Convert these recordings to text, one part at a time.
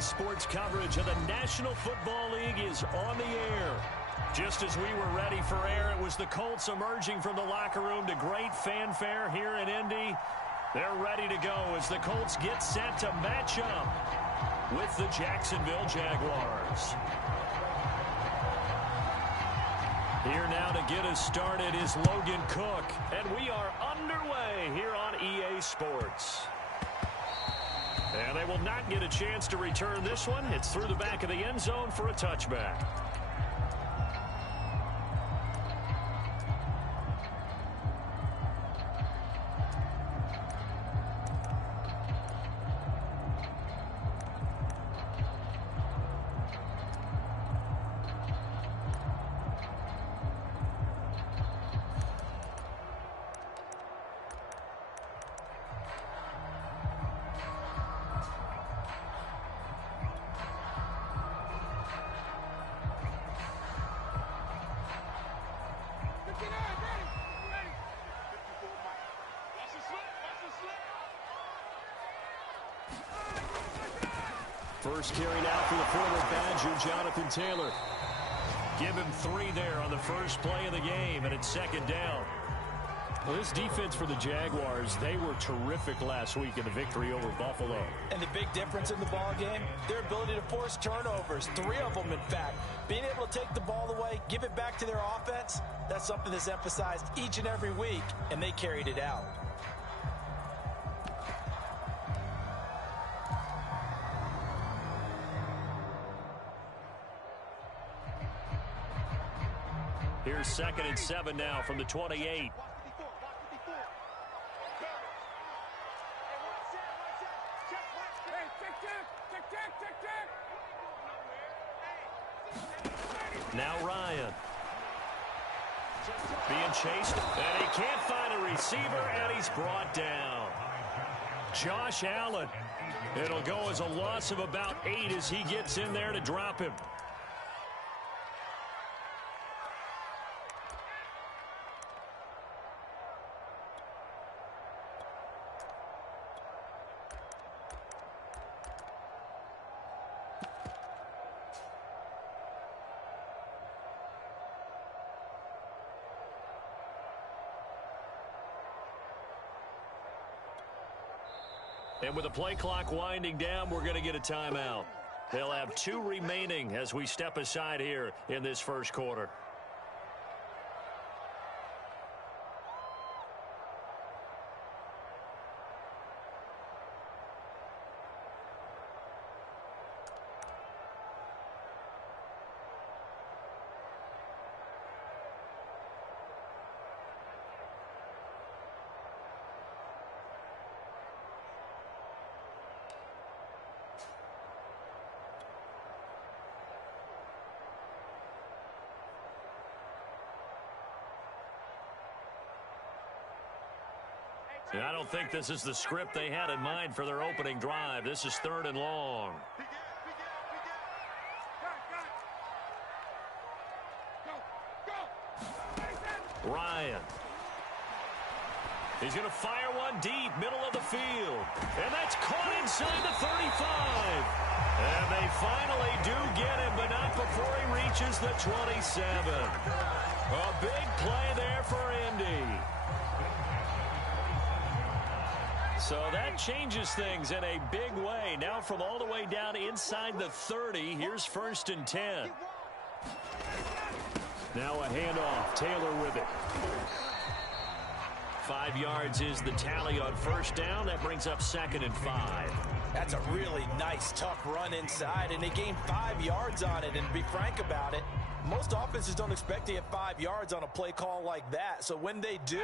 EA Sports coverage of the National Football League is on the air. Just as we were ready for air, it was the Colts emerging from the locker room to great fanfare here in Indy. They're ready to go as the Colts get set to match up with the Jacksonville Jaguars. Here now to get us started is Logan Cook, and we are underway here on EA Sports. And they will not get a chance to return this one. It's through the back of the end zone for a touchback. First carry now for the former Badger, Jonathan Taylor. Give him 3 there on the first play of the game, and it's second down. Well, this defense for the Jaguars, they were terrific last week in the victory over Buffalo. And the big difference in the ball game, their ability to force turnovers, 3 of them, in fact. Being able to take the ball away, give it back to their offense, that's something that's emphasized each and every week, and they carried it out. Here's 2nd and 7 now from the 28. Now Ryan. Being chased, and he can't find a receiver, and he's brought down. Josh Allen. It'll go as a loss of about 8 as he gets in there to drop him. And with the play clock winding down, we're going to get a timeout. They'll have 2 remaining as we step aside here in this first quarter. And I don't think this is the script they had in mind for their opening drive. This is 3rd and long. Ryan. He's going to fire one deep, middle of the field. And that's caught inside the 35. And they finally do get him, but not before he reaches the 27. A big play there for Indy. So that changes things in a big way. Now from all the way down inside the 30, here's 1st and 10. Now a handoff, Taylor with it. 5 yards is the tally on 1st down. That brings up 2nd and 5. That's a really nice, tough run inside, and they gained 5 yards on it. And to be frank about it, most offenses don't expect to get 5 yards on a play call like that. So when they do,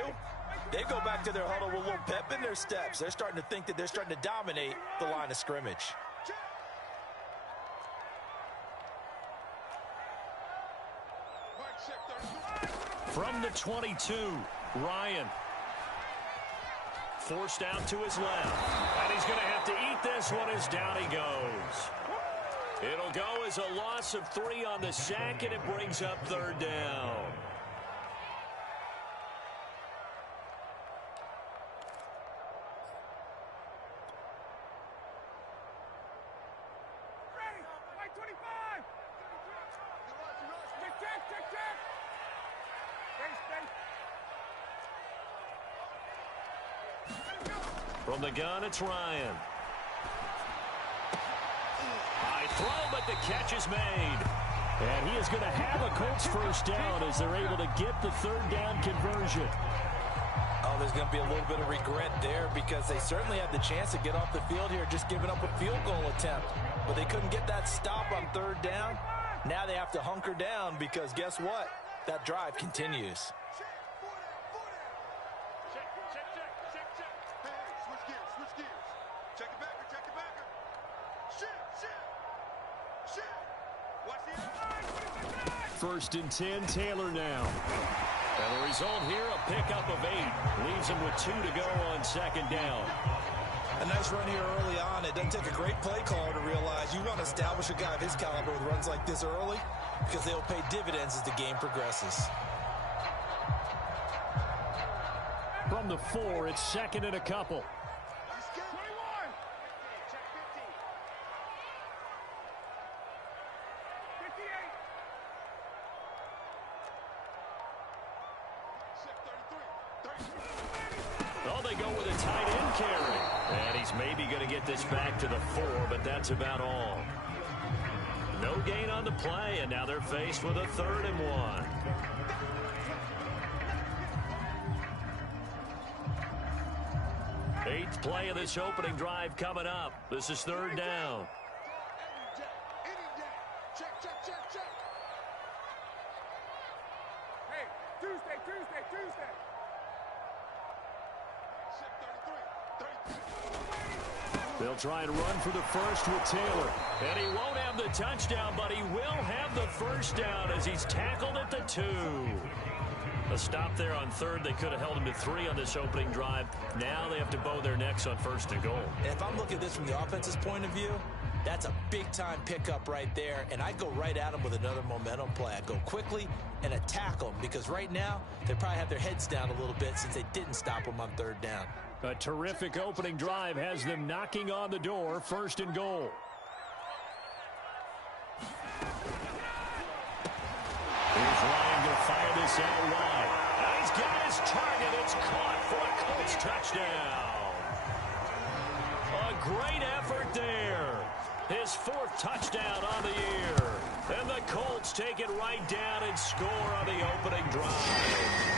they go back to their huddle with a little pep in their steps. They're starting to think that they're starting to dominate the line of scrimmage. From the 22, Ryan. Forced out to his left. And he's going to have to eat this one as down he goes. It'll go as a loss of 3 on the sack, and it brings up 3rd down. From the gun, it's Ryan. High throw, but the catch is made. And he is going to have a Colts first down as they're able to get the third down conversion. Oh, there's going to be a little bit of regret there because they certainly had the chance to get off the field here, just giving up a field goal attempt. But they couldn't get that stop on third down. Now they have to hunker down because guess what? That drive continues. First and 10, Taylor now. And the result here, a pickup of 8. Leaves him with 2 to go on second down. A nice run here early on. It doesn't take a great play caller to realize you want to establish a guy of his caliber with runs like this early because they'll pay dividends as the game progresses. From the 4, it's second and a couple. Oh, they go with a tight end carry. And he's maybe going to get this back to the 4, but that's about all. No gain on the play, and now they're faced with a 3rd and 1. Eighth play of this opening drive coming up. This is 3rd down. Hey, Tuesday. They'll try and run for the first with Taylor. And he won't have the touchdown, but he will have the first down as he's tackled at the 2. A stop there on 3rd. They could have held him to 3 on this opening drive. Now they have to bow their necks on 1st and goal. And if I'm looking at this from the offense's point of view, that's a big-time pickup right there, and I go right at them with another momentum play. I go quickly and attack them because right now they probably have their heads down a little bit since they didn't stop them on 3rd down. A terrific opening drive has them knocking on the door, 1st and goal. Here's Ryan going to fire this out wide. And he's got his target. It's caught for a Colts touchdown. A great effort there. His 4th touchdown on the year. And the Colts take it right down and score on the opening drive.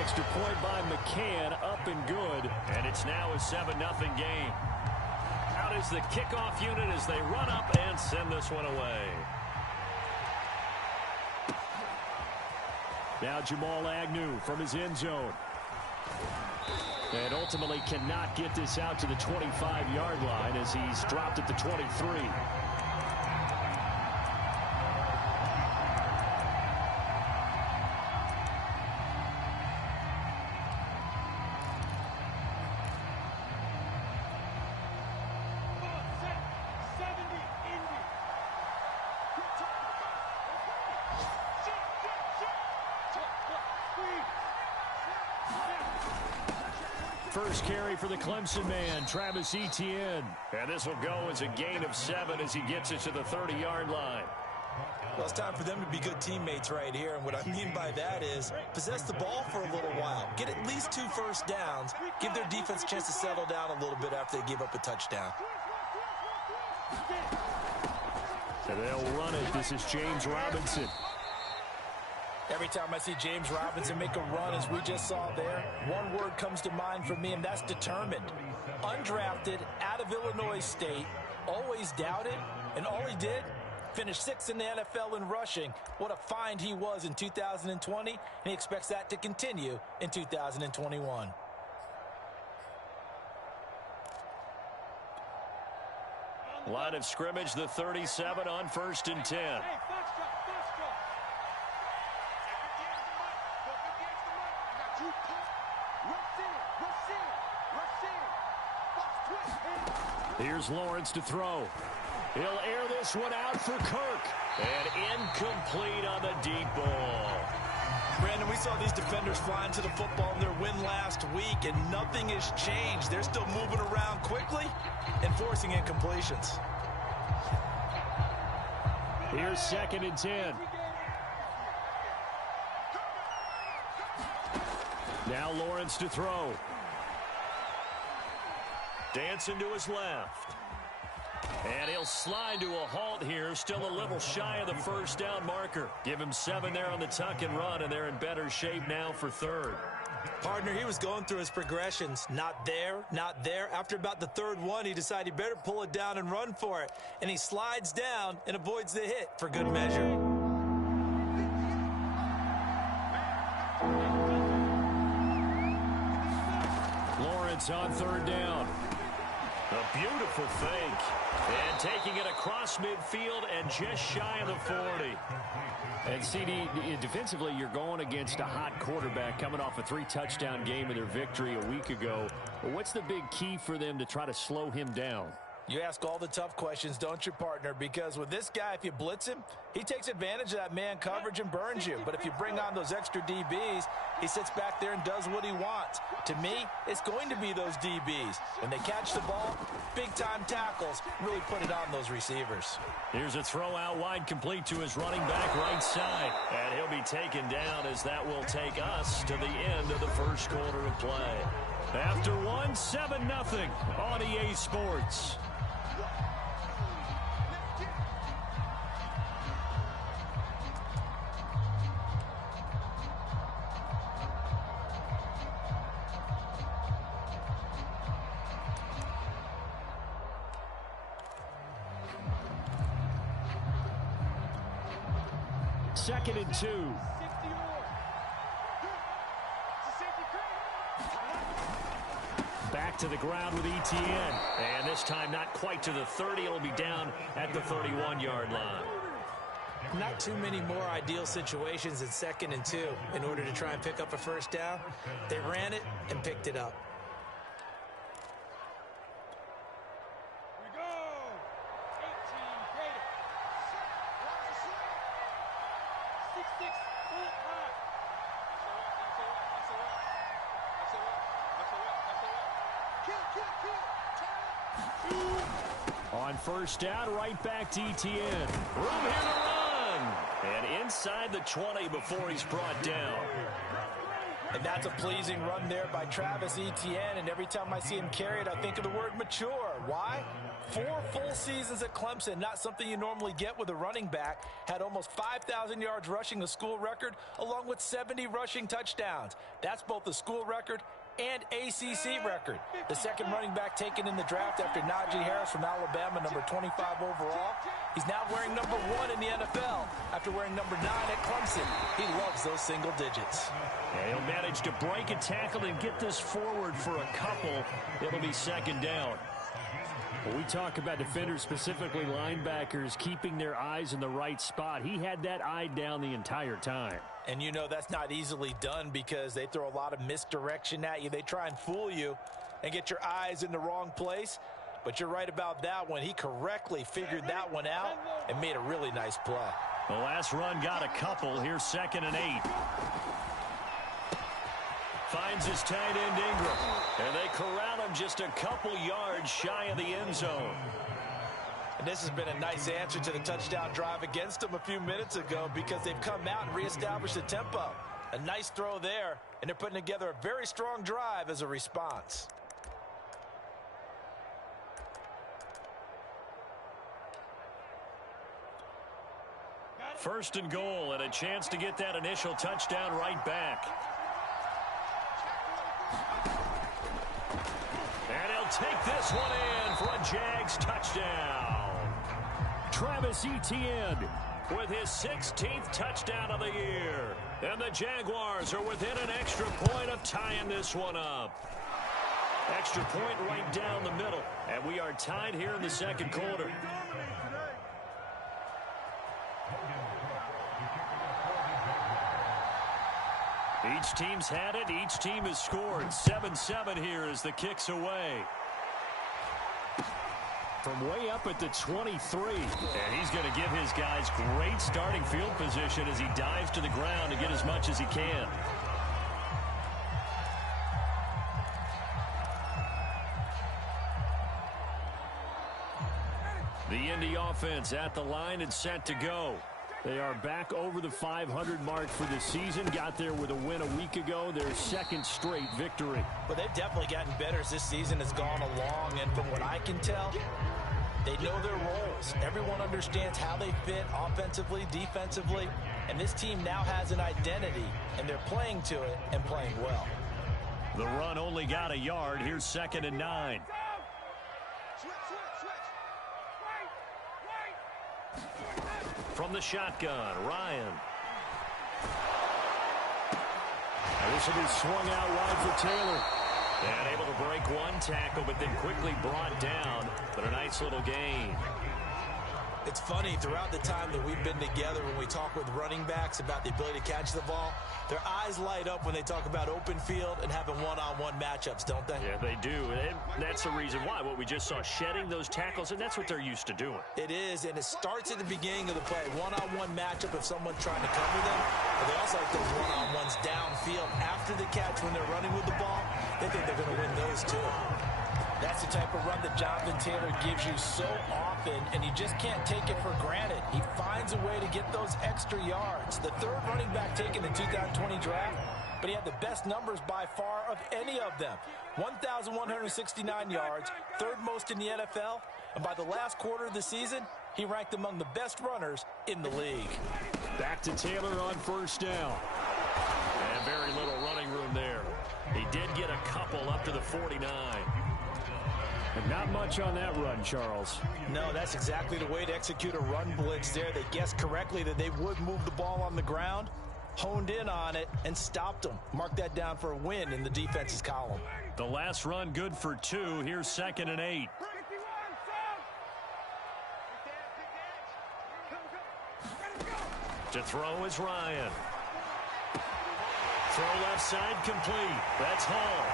Extra point by McCann, up and good. And it's now a 7-0 game. Out is the kickoff unit as they run up and send this one away. Now Jamal Agnew from his end zone. And ultimately cannot get this out to the 25-yard line as he's dropped at the 23. First carry for the Clemson man, Travis Etienne. And this will go as a gain of 7 as he gets it to the 30-yard line. Well, it's time for them to be good teammates right here. And what I mean by that is possess the ball for a little while. Get at least 2 first downs. Give their defense a chance to settle down a little bit after they give up a touchdown. And they'll run it. This is James Robinson. Every time I see James Robinson make a run, as we just saw there, one word comes to mind for me, and that's determined. Undrafted, out of Illinois State, always doubted, and all he did, finished 6th in the NFL in rushing. What a find he was in 2020, and he expects that to continue in 2021. Line of scrimmage, the 37 on 1st and 10. Here's Lawrence to throw. He'll air this one out for Kirk. And incomplete on the deep ball. Brandon, we saw these defenders flying to the football in their win last week, and nothing has changed. They're still moving around quickly and forcing incompletions. Here's 2nd and 10. Now Lawrence to throw. Dancing to his left. And he'll slide to a halt here, still a little shy of the first down marker. Give him 7 there on the tuck and run, and they're in better shape now for third. Partner, he was going through his progressions. Not there, not there. After about the third one, he decided he better pull it down and run for it. And he slides down and avoids the hit for good measure. Lawrence on third down. A beautiful fake. And taking it across midfield and just shy of the 40. And CD, defensively, you're going against a hot quarterback coming off a 3-touchdown game in their victory a week ago. What's the big key for them to try to slow him down? You ask all the tough questions, don't you, partner? Because with this guy, if you blitz him, he takes advantage of that man coverage and burns you. But if you bring on those extra DBs, he sits back there and does what he wants. To me, it's going to be those DBs. When they catch the ball, big-time tackles really put it on those receivers. Here's a throw out wide, complete to his running back right side. And he'll be taken down as that will take us to the end of the first quarter of play. After one, 7-0 on EA Sports. Second and 2. Back to the ground with ETN. And this time not quite to the 30. It'll be down at the 31-yard line. Not too many more ideal situations in second and 2 in order to try and pick up a first down. They ran it and picked it up. On first down, right back to ETN. Room here to run. And inside the 20 before he's brought down. And that's a pleasing run there by Travis Etienne. And every time I see him carry it, I think of the word mature. Why? 4 full seasons at Clemson, not something you normally get with a running back. Had almost 5,000 yards rushing, the school record, along with 70 rushing touchdowns. That's both the school record and ACC record. The second running back taken in the draft after Najee Harris from Alabama, number 25 overall. He's now wearing number 1 in the NFL after wearing number 9 at Clemson. He loves those single digits. And he'll manage to break a tackle and get this forward for a couple. It'll be second down. When we talk about defenders, specifically linebackers, keeping their eyes in the right spot, he had that eye down the entire time. And you know that's not easily done because they throw a lot of misdirection at you. They try and fool you and get your eyes in the wrong place. But you're right about that one. He correctly figured that one out and made a really nice play. The last run got a couple. Here's second and 8. Finds his tight end Ingram. And they corral him just a couple yards shy of the end zone. And this has been a nice answer to the touchdown drive against them a few minutes ago because they've come out and reestablished the tempo. A nice throw there, and they're putting together a very strong drive as a response. First and goal, and a chance to get that initial touchdown right back. And he'll take this one in for a Jags touchdown. Travis Etienne with his 16th touchdown of the year. And the Jaguars are within an extra point of tying this one up. Extra point right down the middle. And we are tied here in the second quarter. Each team's had it. Each team has scored. 7-7 here as the kick's away. From way up at the 23. And he's going to give his guys great starting field position as he dives to the ground to get as much as he can. The Indy offense at the line and set to go. They are back over the 500 mark for the season. Got there with a win a week ago. Their second straight victory. Well, they've definitely gotten better as this season has gone along. And from what I can tell, they know their roles. Everyone understands how they fit offensively, defensively. And this team now has an identity. And they're playing to it and playing well. The run only got a yard. Here's 2nd and 9. From the shotgun, Ryan. This will be swung out wide for Taylor. And able to break one tackle, but then quickly brought down. But a nice little gain. It's funny, throughout the time that we've been together, when we talk with running backs about the ability to catch the ball, their eyes light up when they talk about open field and having one-on-one matchups, don't they? Yeah, they do. And that's the reason why. What we just saw, shedding those tackles, and that's what they're used to doing. It is, and it starts at the beginning of the play. One-on-one matchup if someone's trying to cover them. But they also like those one-on-ones downfield after the catch when they're running with the ball. They think they're going to win those too. That's the type of run that Jonathan Taylor gives you so often, and you just can't take it for granted. He finds a way to get those extra yards. The third running back taken in the 2020 draft, but he had the best numbers by far of any of them. 1,169 yards, third most in the NFL, and by the last quarter of the season, he ranked among the best runners in the league. Back to Taylor on 1st down. And very little running room there. He did get a couple up to the 49. And not much on that run, Charles. No, that's exactly the way to execute a run blitz there. They guessed correctly that they would move the ball on the ground, honed in on it, and stopped them. Mark that down for a win in the defense's column. The last run good for 2. Here's 2nd and 8. To throw is Ryan. Throw left side complete. That's Hall.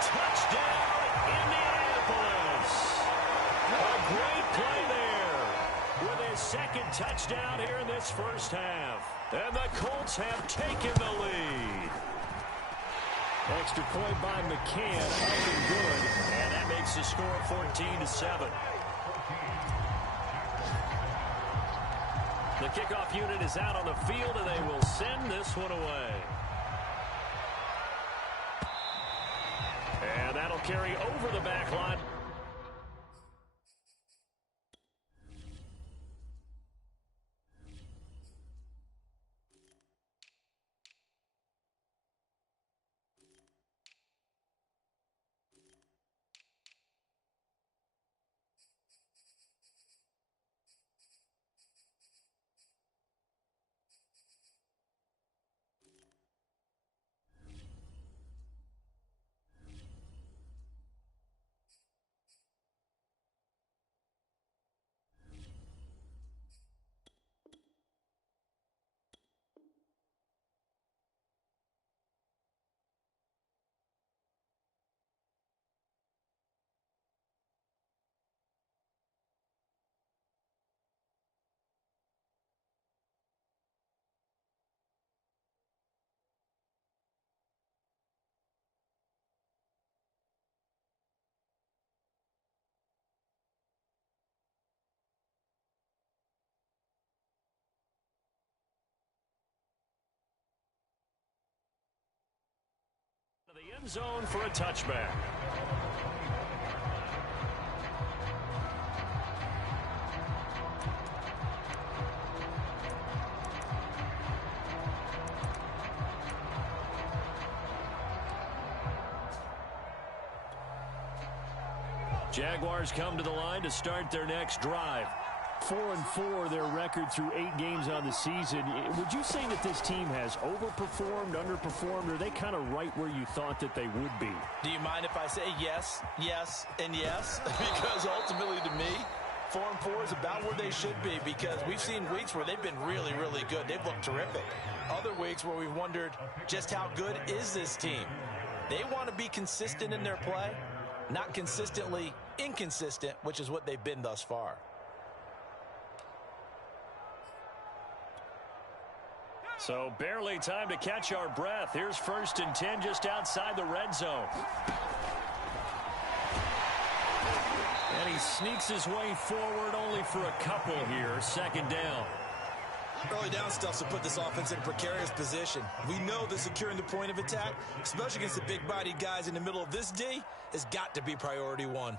Touchdown, Indianapolis. A great play there with his second touchdown here in this first half. And the Colts have taken the lead. Extra point by McCann, up and good. And that makes the score 14-7. The kickoff unit is out on the field, and they will send this one away. And that'll carry over the back line. The end zone for a touchback. Jaguars come to the line to start their next drive. 4-4 their record through 8 games on the season. Would you say that this team has overperformed, underperformed, or are they kind of right where you thought that they would be? Do you mind if I say yes, yes, and yes? Because ultimately to me, 4-4 is about where they should be, because we've seen weeks where they've been really, really good. They've looked terrific. Other weeks where we've wondered just how good is this team. They want to be consistent in their play, not consistently inconsistent, which is what they've been thus far. So barely time to catch our breath. Here's 1st and 10 just outside the red zone. And he sneaks his way forward only for a couple here. 2nd down. early down stuff to put this offense in a precarious position. We know that securing the point of attack, especially against the big-bodied guys in the middle of this D, has got to be priority one.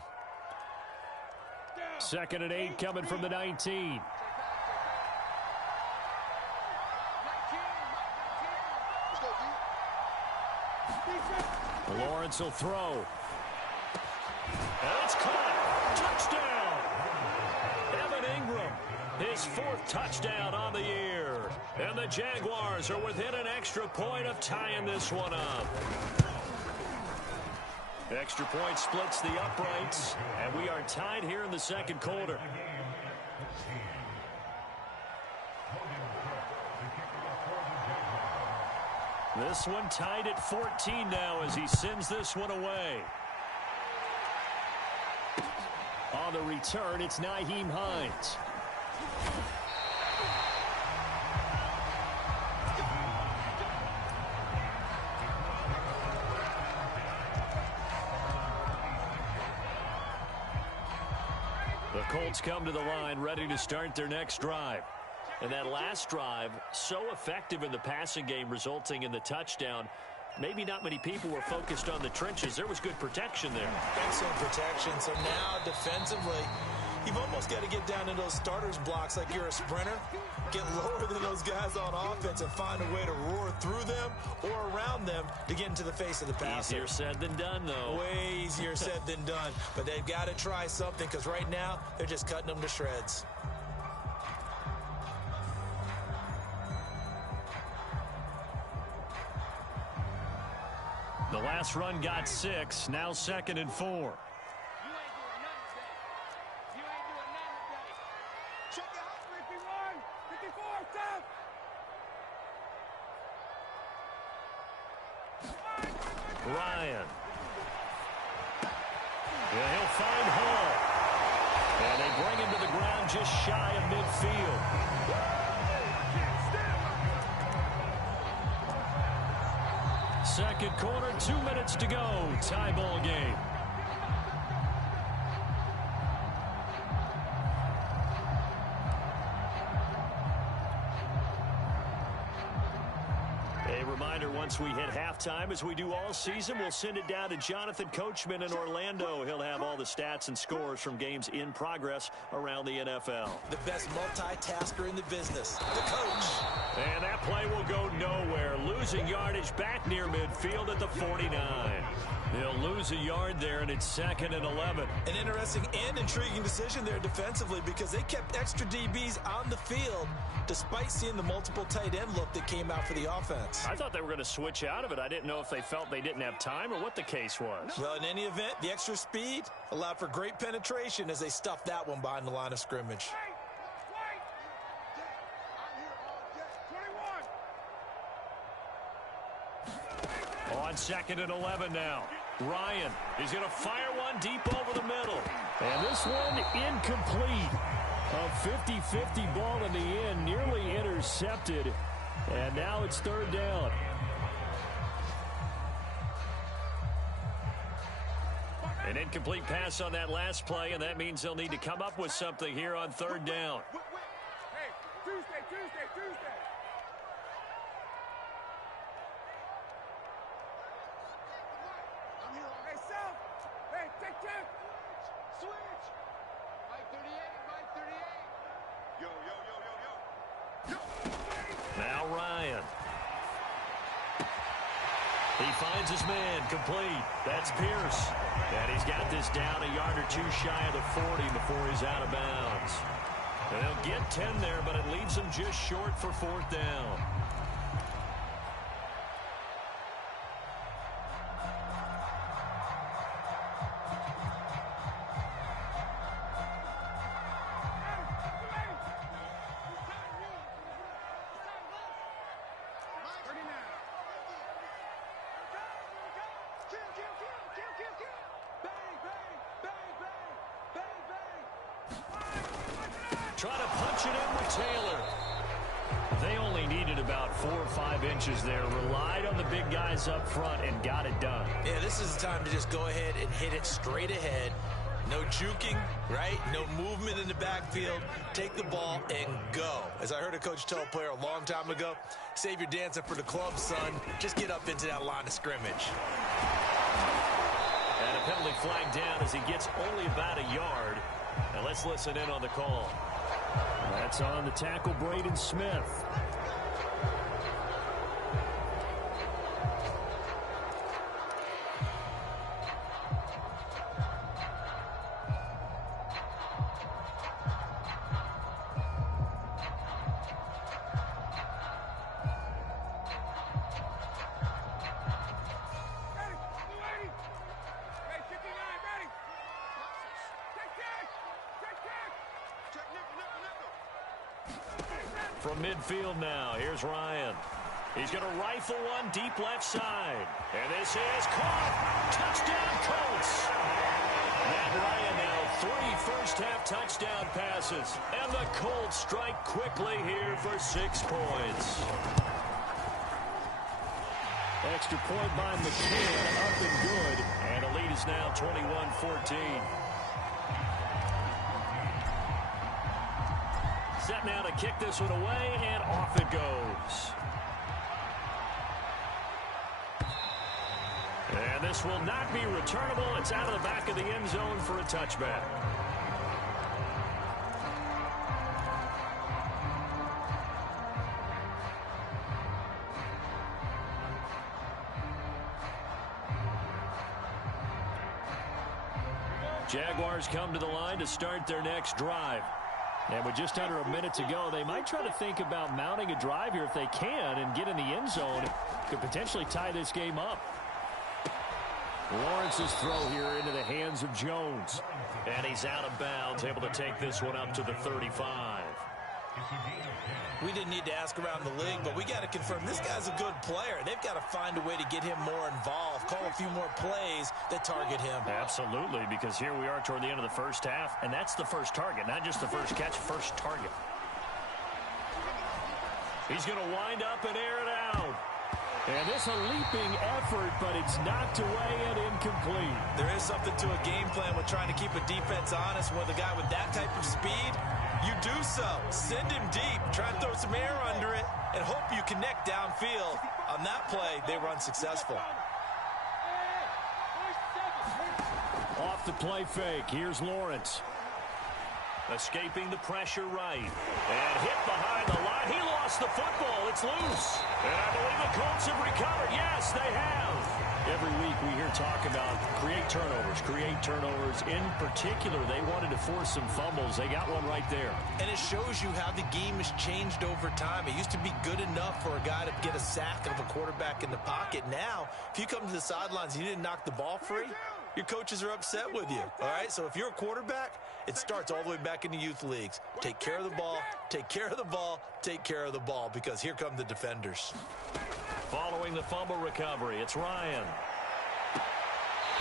2nd and 8 coming from the 19. Lawrence will throw. And it's caught. Touchdown. Evan Ingram, his 4th touchdown on the year. And the Jaguars are within an extra point of tying this one up. Extra point splits the uprights, and we are tied here in the 2nd quarter. This one tied at 14 now as he sends this one away. On the return, it's Nyheim Hines. The Colts come to the line ready to start their next drive. And that last drive, so effective in the passing game, resulting in the touchdown. Maybe not many people were focused on the trenches. There was good protection there. Excellent protection. So now, defensively, you've almost got to get down into those starters blocks like you're a sprinter. Get lower than those guys on offense and find a way to roar through them or around them to get into the face of the passer. Easier said than done, though. Way easier said than done. But they've got to try something because right now, they're just cutting them to shreds. The last run got 6, now 2nd and 4. Ryan. Yeah, he'll find Hall. And they bring him to the ground just shy of midfield. Second quarter, 2 minutes to go. Tie ball game. A reminder, once we hit halftime, as we do all season, we'll send it down to Jonathan Coachman in Orlando. He'll have all the stats and scores from games in progress around the NFL. The best multitasker in the business, the coach. And that play will go nowhere. Losing yardage back near midfield at the 49. They'll lose a yard there, and it's 2nd and 11. An interesting and intriguing decision there defensively because they kept extra DBs on the field despite seeing the multiple tight end look that came out for the offense. I thought they were going to switch out of it. I didn't know if they felt they didn't have time or what the case was. Well, in any event, the extra speed allowed for great penetration as they stuffed that one behind the line of scrimmage. On 2nd and 11 now. Ryan is going to fire one deep over the middle. And this one incomplete. A 50-50 ball in the end, nearly intercepted. And now it's 3rd down. An incomplete pass on that last play, and that means they'll need to come up with something here on 3rd down. Hey, Tuesday. Hey, South. Hey, take 10. Switch. 538. Yo. Now Ryan. He finds his man, complete. That's Pierce. And he's got this down a yard or two shy of the 40 before he's out of bounds. And they'll get 10 there, but it leaves them just short for 4th down. Trying to punch it in with Taylor. They only needed about 4 or 5 inches there. Relied on the big guys up front and got it done. Yeah, this is the time to just go ahead and hit it straight ahead. No juking, right? No movement in the backfield. Take the ball and go. As I heard a coach tell a player a long time ago, save your dancing for the club, son. Just get up into that line of scrimmage. And a penalty flag down as he gets only about a yard. Now let's listen in on the call. That's on the tackle, Braden Smith. From midfield now, here's Ryan. He's going to rifle one deep left side. And this is caught. Touchdown, Colts. Matt Ryan now 3 first-half touchdown passes. And the Colts strike quickly here for 6 points. Extra point by McCann, up and good. And the lead is now 21-14. Set now to kick this one away, and off it goes. And this will not be returnable. It's out of the back of the end zone for a touchback. Jaguars come to the line to start their next drive. And with just under a minute to go, they might try to think about mounting a drive here if they can and get in the end zone. Could potentially tie this game up. Lawrence's throw here into the hands of Jones. And he's out of bounds, able to take this one up to the 35. We didn't need to ask around the league, but we got to confirm this guy's a good player. They've got to find a way to get him more involved, call a few more plays that target him. Absolutely, because here we are toward the end of the first half, and that's the first target, not just the first catch, first target. He's going to wind up and air it out. And this a leaping effort, but it's knocked away and incomplete. There is something to a game plan with trying to keep a defense honest. With a guy with that type of speed, you do so. Send him deep, try and throw some air under it, and hope you connect downfield. On that play, they run successful. Off the play fake, here's Lawrence. Escaping the pressure right. And hit behind the line. He lost the football. It's loose. And I believe the Colts have recovered. Yes, they have. Every week we hear talk about create turnovers. In particular, they wanted to force some fumbles. They got one right there. And it shows you how the game has changed over time. It used to be good enough for a guy to get a sack of a quarterback in the pocket. Now, if you come to the sidelines and you didn't knock the ball free, your coaches are upset with you. All right, so if you're a quarterback, it starts all the way back in the youth leagues. Take care of the ball, take care of the ball, take care of the ball, because here come the defenders. Following the fumble recovery, it's Ryan.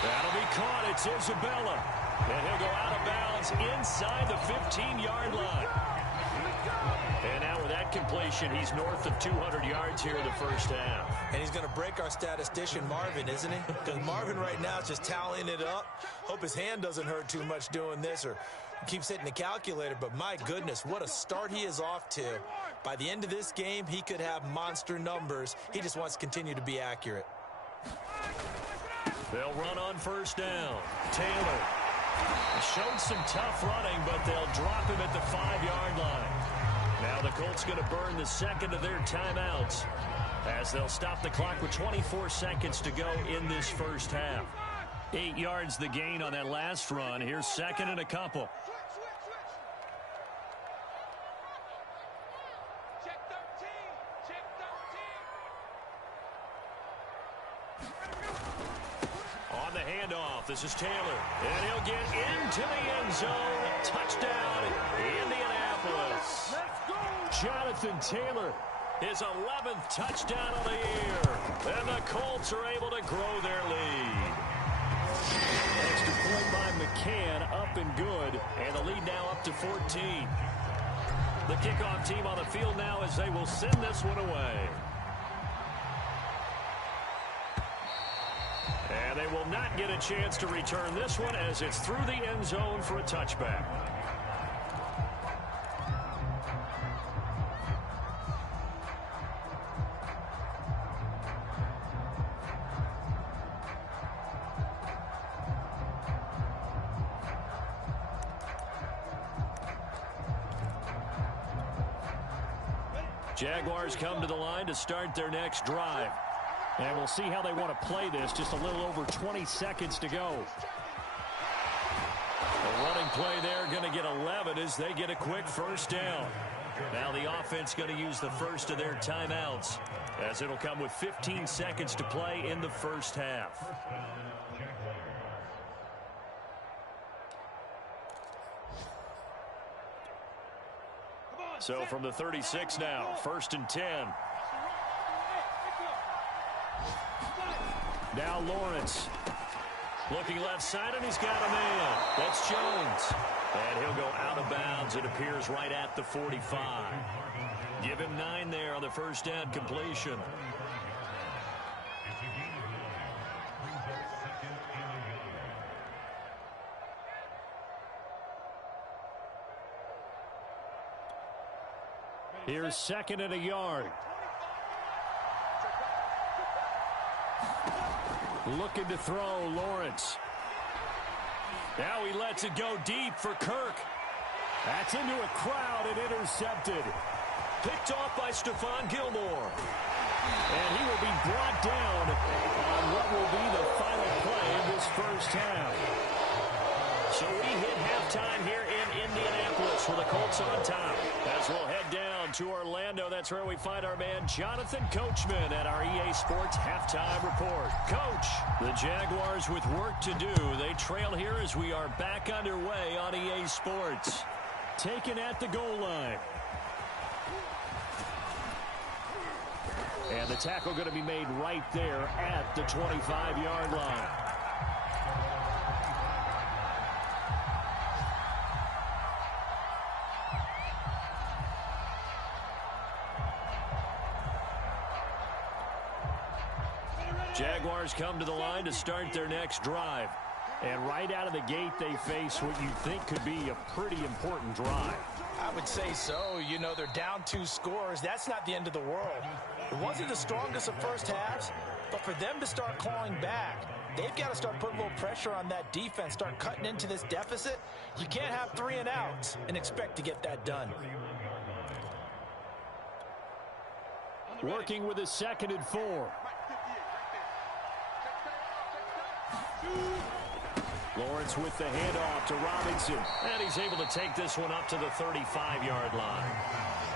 That'll be caught. It's Isabella. And he'll go out of bounds inside the 15-yard line. And now with that completion, he's north of 200 yards here in the first half. And he's going to break our statistician, Marvin, isn't he? Because Marvin right now is just tallying it up. Hope his hand doesn't hurt too much doing this or keeps hitting the calculator. But my goodness, what a start he is off to. By the end of this game, he could have monster numbers. He just wants to continue to be accurate. They'll run on first down. Taylor showed some tough running, but they'll drop him at the 5-yard line. Now the Colts going to burn the second of their timeouts as they'll stop the clock with 24 seconds to go in this first half. 8 yards the gain on that last run. Here's second and a couple. On the handoff, this is Taylor. And he'll get into the end zone. Touchdown, Indianapolis. Jonathan Taylor, his 11th touchdown of the year. And the Colts are able to grow their lead. Extra point by McCann, up and good. And the lead now up to 14. The kickoff team on the field now as they will send this one away. And they will not get a chance to return this one as it's through the end zone for a touchback. Jaguars come to the line to start their next drive. And we'll see how they want to play this. Just a little over 20 seconds to go. The running play there going to get 11 as they get a quick first down. Now the offense going to use the first of their timeouts, as it'll come with 15 seconds to play in the first half. So from the 36 now, 1st and 10. Now Lawrence looking left side, and he's got a man. That's Jones. And he'll go out of bounds. It appears right at the 45. Give him 9 there on the first down completion. Here's 2nd and a yard. Looking to throw, Lawrence. Now he lets it go deep for Kirk. That's into a crowd and intercepted. Picked off by Stephon Gilmore. And he will be brought down on what will be the final play of this first half. So we hit halftime here in Indianapolis with the Colts on top. As we'll head down to Orlando, that's where we find our man Jonathan Coachman at our EA Sports Halftime Report. Coach, the Jaguars with work to do. They trail here as we are back underway on EA Sports. Taken at the goal line. And the tackle going to be made right there at the 25-yard line. Jaguars come to the line to start their next drive. And right out of the gate, they face what you think could be a pretty important drive. I would say so. You know, they're down 2 scores. That's not the end of the world. It wasn't the strongest of first halves, but for them to start clawing back, they've got to start putting a little pressure on that defense, start cutting into this deficit. You can't have 3 and outs and expect to get that done. Working with a 2nd and 4. Lawrence with the handoff to Robinson. And he's able to take this one up to the 35-yard line.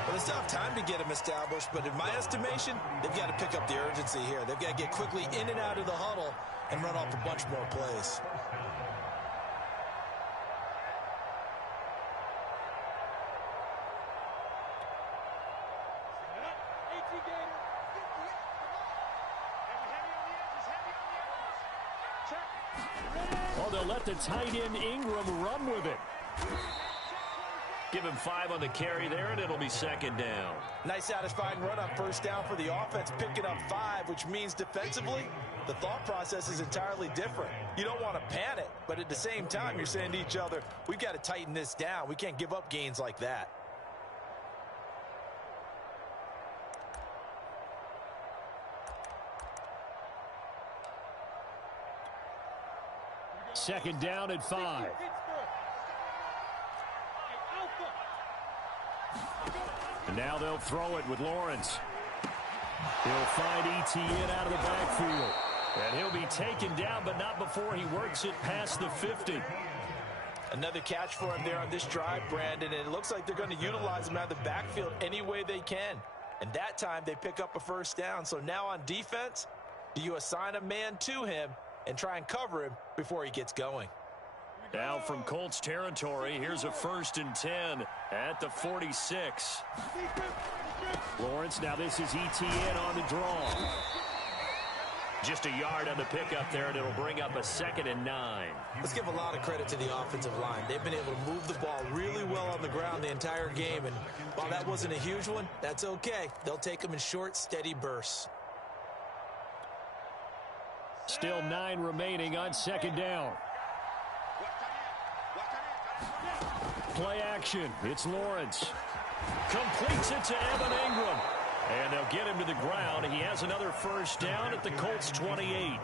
Well, they still have time to get him established, but in my estimation, they've got to pick up the urgency here. They've got to get quickly in and out of the huddle and run off a bunch more plays. Oh, they'll let the tight end Ingram run with it. Give him 5 on the carry there, and it'll be 2nd down. Nice satisfying run on first down for the offense, picking up 5, which means defensively, the thought process is entirely different. You don't want to panic, but at the same time, you're saying to each other, we've got to tighten this down. We can't give up gains like that. Second down at 5. And now they'll throw it with Lawrence. He'll find ETN out of the backfield. And he'll be taken down, but not before he works it past the 50. Another catch for him there on this drive, Brandon, and it looks like they're going to utilize him out of the backfield any way they can. And that time they pick up a first down. So now on defense, do you assign a man to him and try and cover him before he gets going? Now from Colts territory, here's a 1st and 10 at the 46. Lawrence, now this is ETN on the draw. Just a yard on the pickup there, and it'll bring up a 2nd and 9. Let's give a lot of credit to the offensive line. They've been able to move the ball really well on the ground the entire game, and while that wasn't a huge one, that's okay. They'll take them in short, steady bursts. Still 9 remaining on second down. Play action. It's Lawrence. Completes it to Evan Ingram. And they'll get him to the ground. He has another first down at the Colts 28.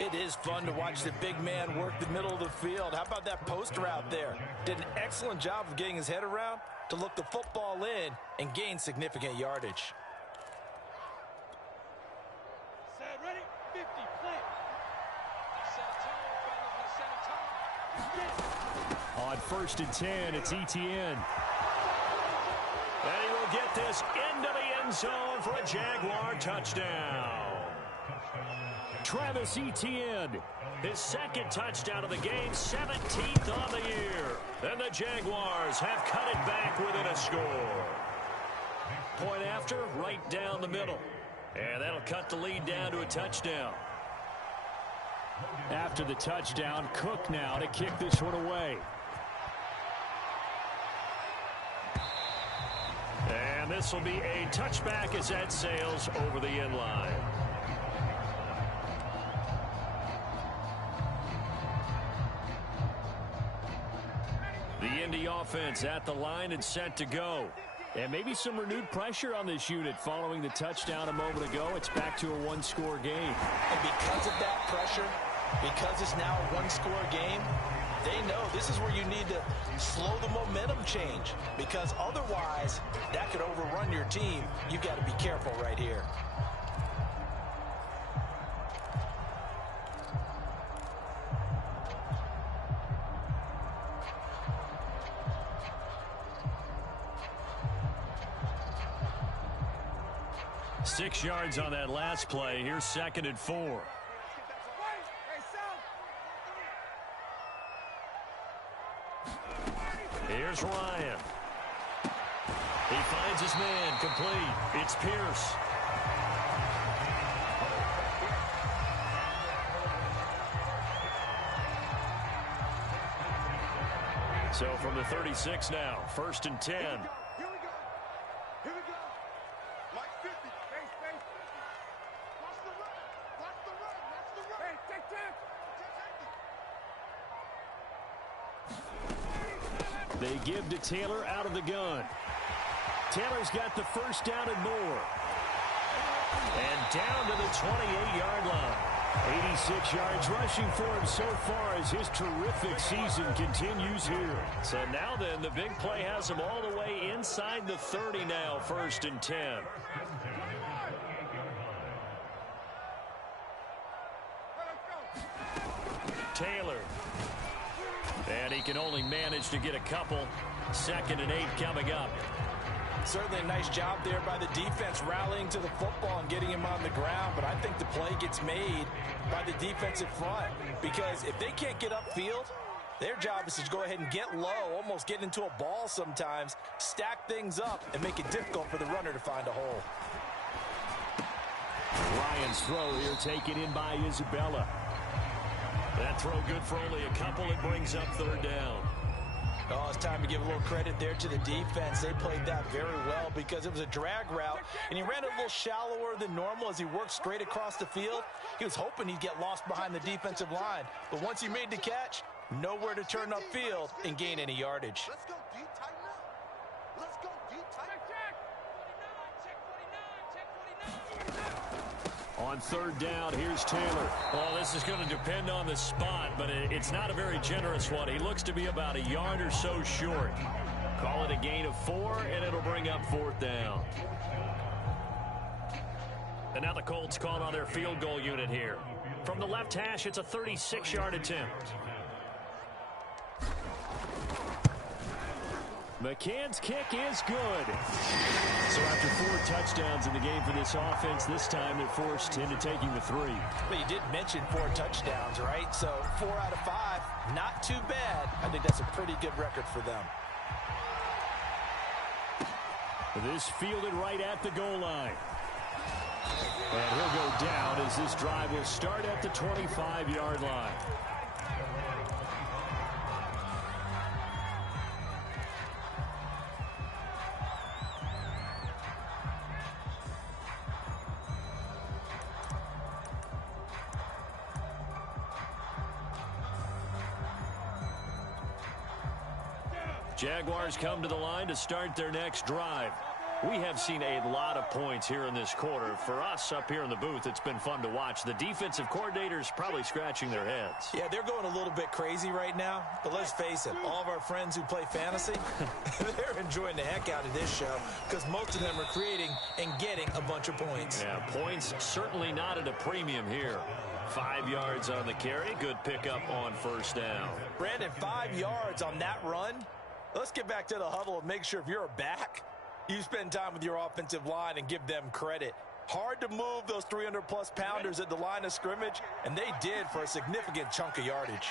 It is fun to watch the big man work the middle of the field. How about that post route there? Did an excellent job of getting his head around to look the football in and gain significant yardage. Set, ready? 50, play. On 1st and 10, it's ETN. And he will get this into the end zone for a Jaguar touchdown. Travis Etienne. His second touchdown of the game, 17th on the year. And the Jaguars have cut it back within a score. Point after, right down the middle. And that'll cut the lead down to a touchdown. After the touchdown, Cook now to kick this one away. And this will be a touchback as that sails over the end line. The Indy offense at the line and set to go. And maybe some renewed pressure on this unit following the touchdown a moment ago. It's back to a one-score game. And because of that pressure, because it's now a one-score game, they know this is where you need to slow the momentum change, because otherwise that could overrun your team. You've got to be careful right here. Six yards on that last play. Here's 2nd and 4. Here's Ryan. He finds his man, complete. It's Pierce. So from the 36 now, 1st and 10. Here we go. Here we go. Like 50. Face, face. Watch the run. Watch the run. Watch the run. Hey, take 10. They give to Taylor out of the gun. Taylor's got the first down and more. And down to the 28-yard line. 86 yards rushing for him so far as his terrific season continues here. So now then, the big play has him all the way inside the 30 now, 1st and 10. Taylor. And he can only manage to get a couple. 2nd and 8 coming up. Certainly a nice job there by the defense rallying to the football and getting him on the ground, but I think the play gets made by the defensive front, because if they can't get upfield, their job is to go ahead and get low, almost get into a ball sometimes, stack things up, and make it difficult for the runner to find a hole. Ryan's throw here taken in by Isabella. That throw good for only a couple. It brings up 3rd down. Oh, it's time to give a little credit there to the defense. They played that very well because it was a drag route, and he ran it a little shallower than normal as he worked straight across the field. He was hoping he'd get lost behind the defensive line, but once he made the catch, nowhere to turn upfield and gain any yardage. Let's go deep, tighten up. Let's go deep, tighten up. Check 49, check 49. On 3rd down, here's Taylor. Well, this is going to depend on the spot, but it's not a very generous one. He looks to be about a yard or so short. Call it a gain of 4, and it'll bring up 4th down. And now the Colts call on their field goal unit here. From the left hash, it's a 36-yard attempt. McCann's kick is good. So after 4 touchdowns in the game for this offense, this time they're forced into taking the 3. But you did mention 4 touchdowns, right? So 4 out of 5, not too bad. I think that's a pretty good record for them. This fielded right at the goal line. And he'll go down as this drive will start at the 25-yard line. Jaguars come to the line to start their next drive. We have seen a lot of points here in this quarter. For us up here in the booth, it's been fun to watch. The defensive coordinators probably scratching their heads. Yeah, they're going a little bit crazy right now. But let's face it, all of our friends who play fantasy, they're enjoying the heck out of this show because most of them are creating and getting a bunch of points. Yeah, points certainly not at a premium here. 5 yards on the carry. Good pickup on first down. Brandon, 5 yards on that run. Let's get back to the huddle and make sure if you're a back, you spend time with your offensive line and give them credit. Hard to move those 300-plus pounders at the line of scrimmage, and they did for a significant chunk of yardage.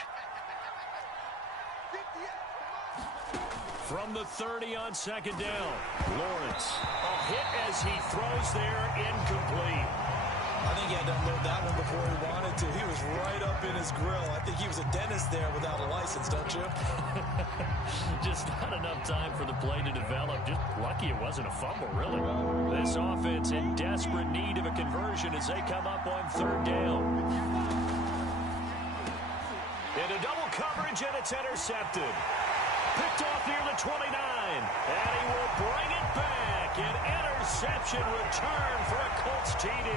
From the 30 on second down, Lawrence. A hit as he throws there, incomplete. I think he had to unload that one before he wanted to. He was right up in his grill. I think he was a dentist there without a license, don't you? Just not enough time for the play to develop. Just lucky it wasn't a fumble, really. This offense in desperate need of a conversion as they come up on third down. Into double coverage, and it's intercepted. Picked off near the 29, and he will bring it back. An interception return for a Colts TD.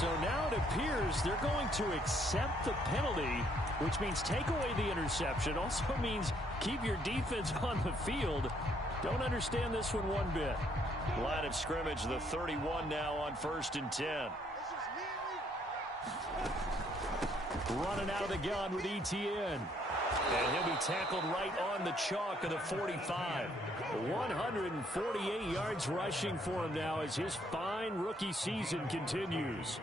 So now it appears they're going to accept the penalty, which means take away the interception. Also means keep your defense on the field. Don't understand this one bit. Line of scrimmage, the 31 now on 1st and 10. Running out of the gun with ETN. And he'll be tackled right on the chalk of the 45. 148 yards rushing for him now as his fine rookie season continues.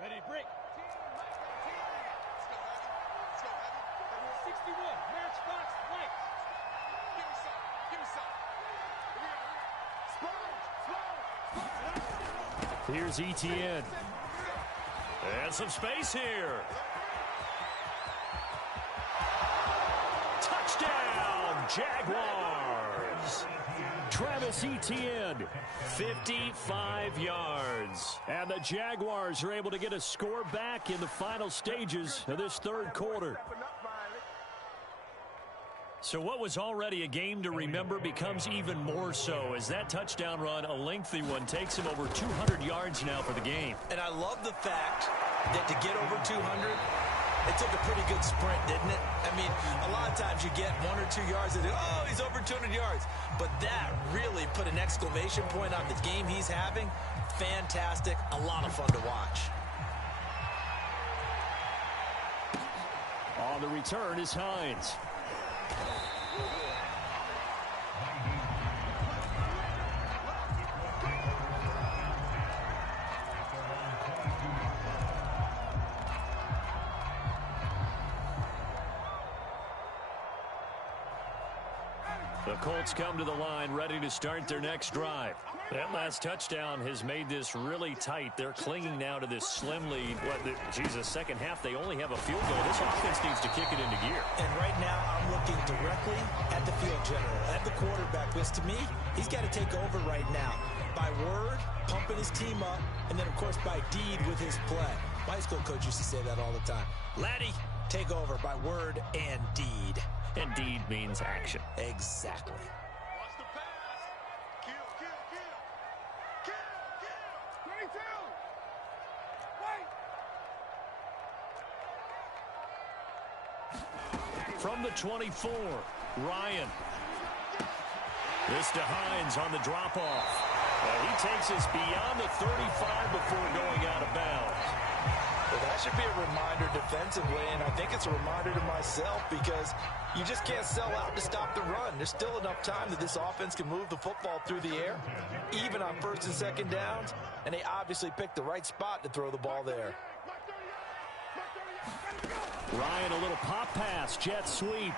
Ready, break. 61, matchbox lights. Give me some. Give me some. Here's ETN. And some space here. Touchdown, Jaguars. Travis Etienne, 55 yards. And the Jaguars are able to get a score back in the final stages of this third quarter. So what was already a game to remember becomes even more so as that touchdown run, a lengthy one, takes him over 200 yards now for the game. And I love the fact that to get over 200, it took a pretty good sprint, didn't it? I mean, a lot of times you get 1 or 2 yards and oh, he's over 200 yards. But that really put an exclamation point on the game he's having. Fantastic. A lot of fun to watch. On the return is Hines. The Colts come to the line ready to start their next drive. That last touchdown has made this really tight. They're clinging now to this slim lead. Second half, they only have a field goal. This offense needs to kick it into gear. And right now, I'm looking directly at the field general, at the quarterback, because to me, he's got to take over right now. By word, pumping his team up, and then, of course, by deed with his play. My school coach used to say that all the time. Laddie, take over by word and deed. And deed means action. Exactly. Watch the pass. Kill, kill, kill. Kill, kill. 22. Wait. From the 24, Ryan. This to Hines on the drop-off. He takes us beyond the 35 before going out of bounds. Well, that should be a reminder defensively, and I think it's a reminder to myself because you just can't sell out to stop the run. There's still enough time that this offense can move the football through the air, even on 1st and 2nd downs, and they obviously picked the right spot to throw the ball there. Ryan, a little pop pass, jet sweep.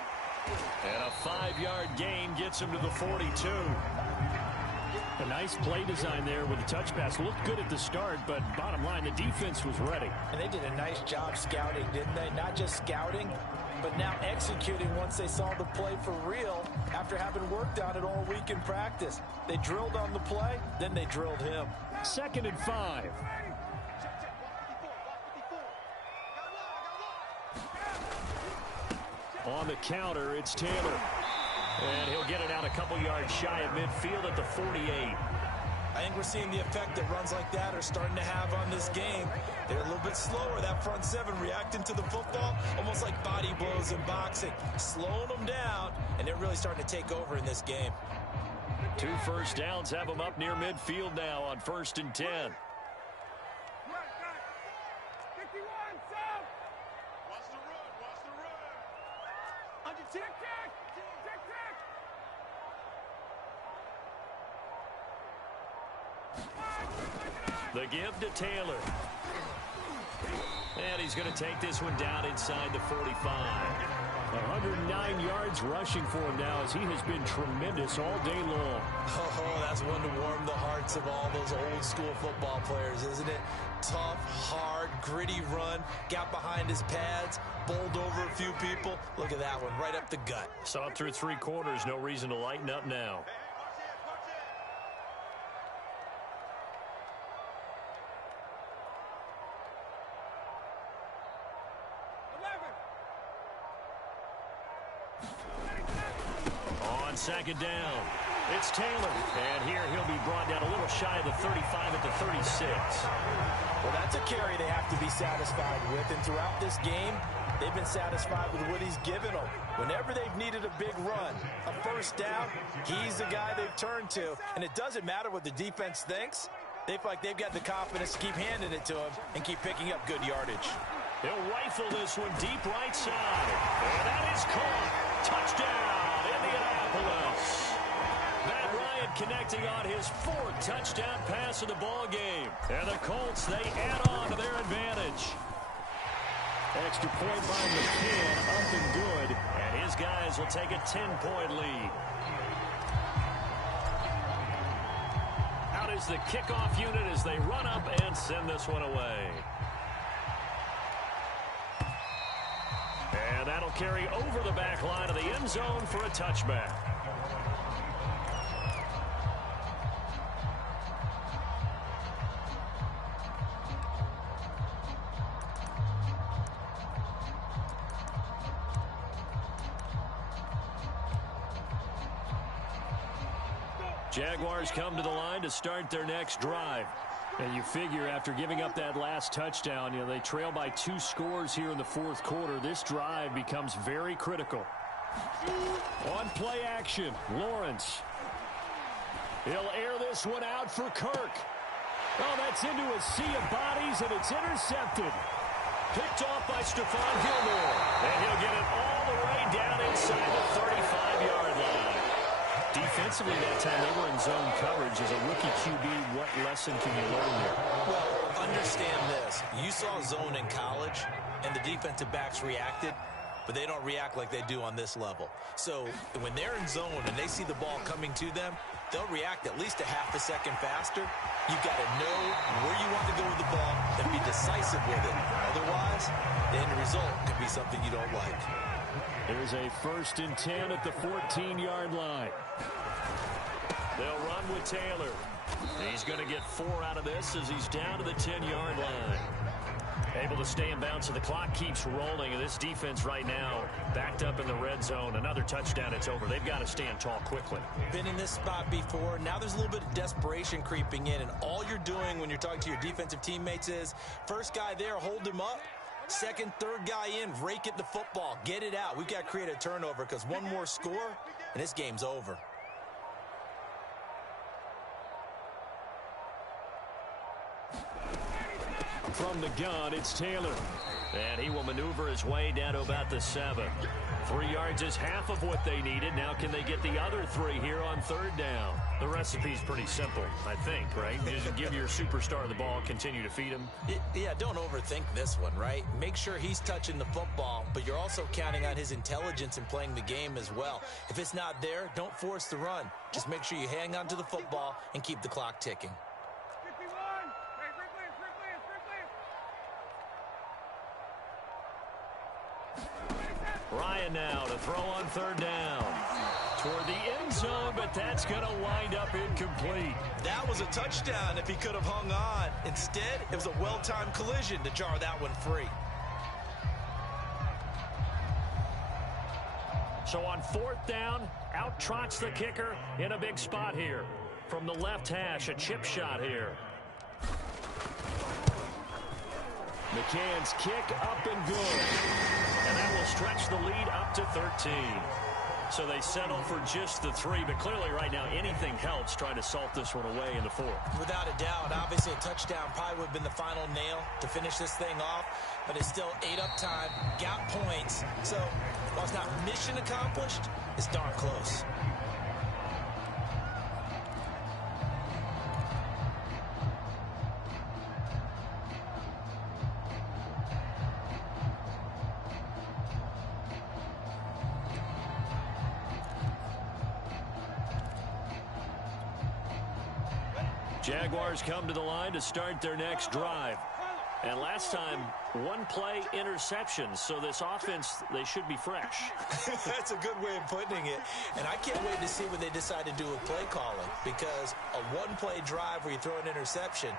And a 5-yard gain gets him to the 42. A nice play design there with the touch pass. Looked good at the start, but bottom line, the defense was ready. And they did a nice job scouting, didn't they? Not just scouting, but now executing once they saw the play for real after having worked on it all week in practice. They drilled on the play, then they drilled him. 2nd and 5. On the counter, it's Taylor. And he'll get it out a couple yards shy of midfield at the 48. I think we're seeing the effect that runs like that are starting to have on this game. They're a little bit slower, that front seven, reacting to the football, almost like body blows in boxing, slowing them down, and they're really starting to take over in this game. 2 first downs have them up near midfield now on 1st and 10. 51, south. Watch the run, watch the run. Under tick, tick, tick, tick. The give to Taylor. And he's going to take this one down inside the 45. 109 yards rushing for him now as he has been tremendous all day long. Oh, that's one to warm the hearts of all those old school football players, isn't it? Tough, hard, gritty run, got behind his pads, bowled over a few people. Look at that one, right up the gut. Saw it through 3 quarters, no reason to lighten up now. On 2nd down, it's Taylor. And here he'll be brought down a little shy of the 35 at the 36. Well, that's a carry they have to be satisfied with. And throughout this game, they've been satisfied with what he's given them. Whenever they've needed a big run, a first down, he's the guy they've turned to. And it doesn't matter what the defense thinks. They feel like they've got the confidence to keep handing it to him and keep picking up good yardage. He'll rifle this one deep right side. And that is caught. Touchdown, Indianapolis. Matt Ryan connecting on his 4th touchdown pass of the ball game. And the Colts, they add on to their advantage. Extra point by McKinn, up and good. And his guys will take a 10-point lead. Out is the kickoff unit as they run up and send this one away. And that'll carry over the back line of the end zone for a touchback. Jaguars come to the line to start their next drive. And you figure after giving up that last touchdown, they trail by 2 scores here in the 4th quarter. This drive becomes very critical. On play action, Lawrence. He'll air this one out for Kirk. Oh, that's into a sea of bodies, and it's intercepted. Picked off by Stephon Gilmore. And he'll get it all the way down inside the 35-yard line. Defensively that time, they were in zone coverage. As a rookie QB, what lesson can you learn here? Well, understand this. You saw zone in college, and the defensive backs reacted, but they don't react like they do on this level. So when they're in zone and they see the ball coming to them, they'll react at least a half a second faster. You've got to know where you want to go with the ball and be decisive with it. Otherwise, the end result could be something you don't like. There's a 1st and 10 at the 14-yard line. They'll run with Taylor. He's going to get 4 out of this as he's down to the 10-yard line. Able to stay in bounds, so the clock keeps rolling. And this defense right now backed up in the red zone. Another touchdown, it's over. They've got to stand tall quickly. Been in this spot before. Now there's a little bit of desperation creeping in. And all you're doing when you're talking to your defensive teammates is, first guy there, hold him up. Second, third guy in, rake at the football. Get it out. We've got to create a turnover because one more score, and this game's over. From the gun, it's Taylor. And he will maneuver his way down to about the 7. 3 yards is half of what they needed. Now can they get the other 3 here on 3rd down? The recipe's pretty simple, I think, right? You just give your superstar the ball, continue to feed him. Yeah, don't overthink this one, right? Make sure he's touching the football, but you're also counting on his intelligence in playing the game as well. If it's not there, don't force the run. Just make sure you hang on to the football and keep the clock ticking. 51. Hey, free clear. Ryan now to throw on third down. Toward the end zone, but that's going to wind up incomplete. That was a touchdown if he could have hung on. Instead, it was a well-timed collision to jar that one free. So on fourth down, out trots the kicker in a big spot here. From the left hash, a chip shot here. McCann's kick up and good. And that will stretch the lead up to 13. So they settle for just the 3, but clearly right now anything helps trying to salt this one away in the 4th. Without a doubt, obviously a touchdown probably would have been the final nail to finish this thing off, but it's still 8 up time, got points. So while it's not mission accomplished, it's darn close. Jaguars come to the line to start their next drive. And last time, one play interception. So this offense, they should be fresh. That's a good way of putting it. And I can't wait to see what they decide to do with play calling. Because a one-play drive where you throw an interception,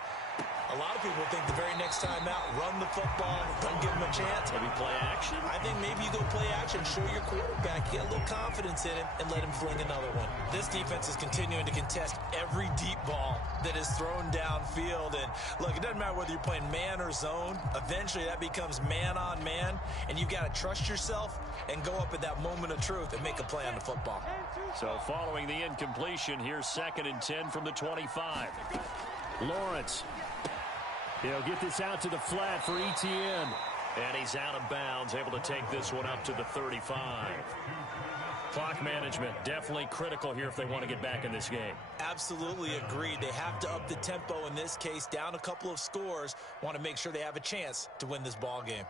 a lot of people think the very next time out, run the football, don't give them a chance. Maybe play action? I think maybe you go play action, show your quarterback, get a little confidence in him, and let him fling another one. This defense is continuing to contest every deep ball that is thrown downfield. And look, it doesn't matter whether you're playing man or zone. Eventually that becomes man on man, and you've got to trust yourself and go up at that moment of truth and make a play on the football. So following the incompletion, here's 2nd and 10 from the 25. Lawrence. He'll get this out to the flat for ETN. And he's out of bounds, able to take this one up to the 35. Clock management, definitely critical here if they want to get back in this game. Absolutely agreed. They have to up the tempo in this case, down a couple of scores. Want to make sure they have a chance to win this ball game.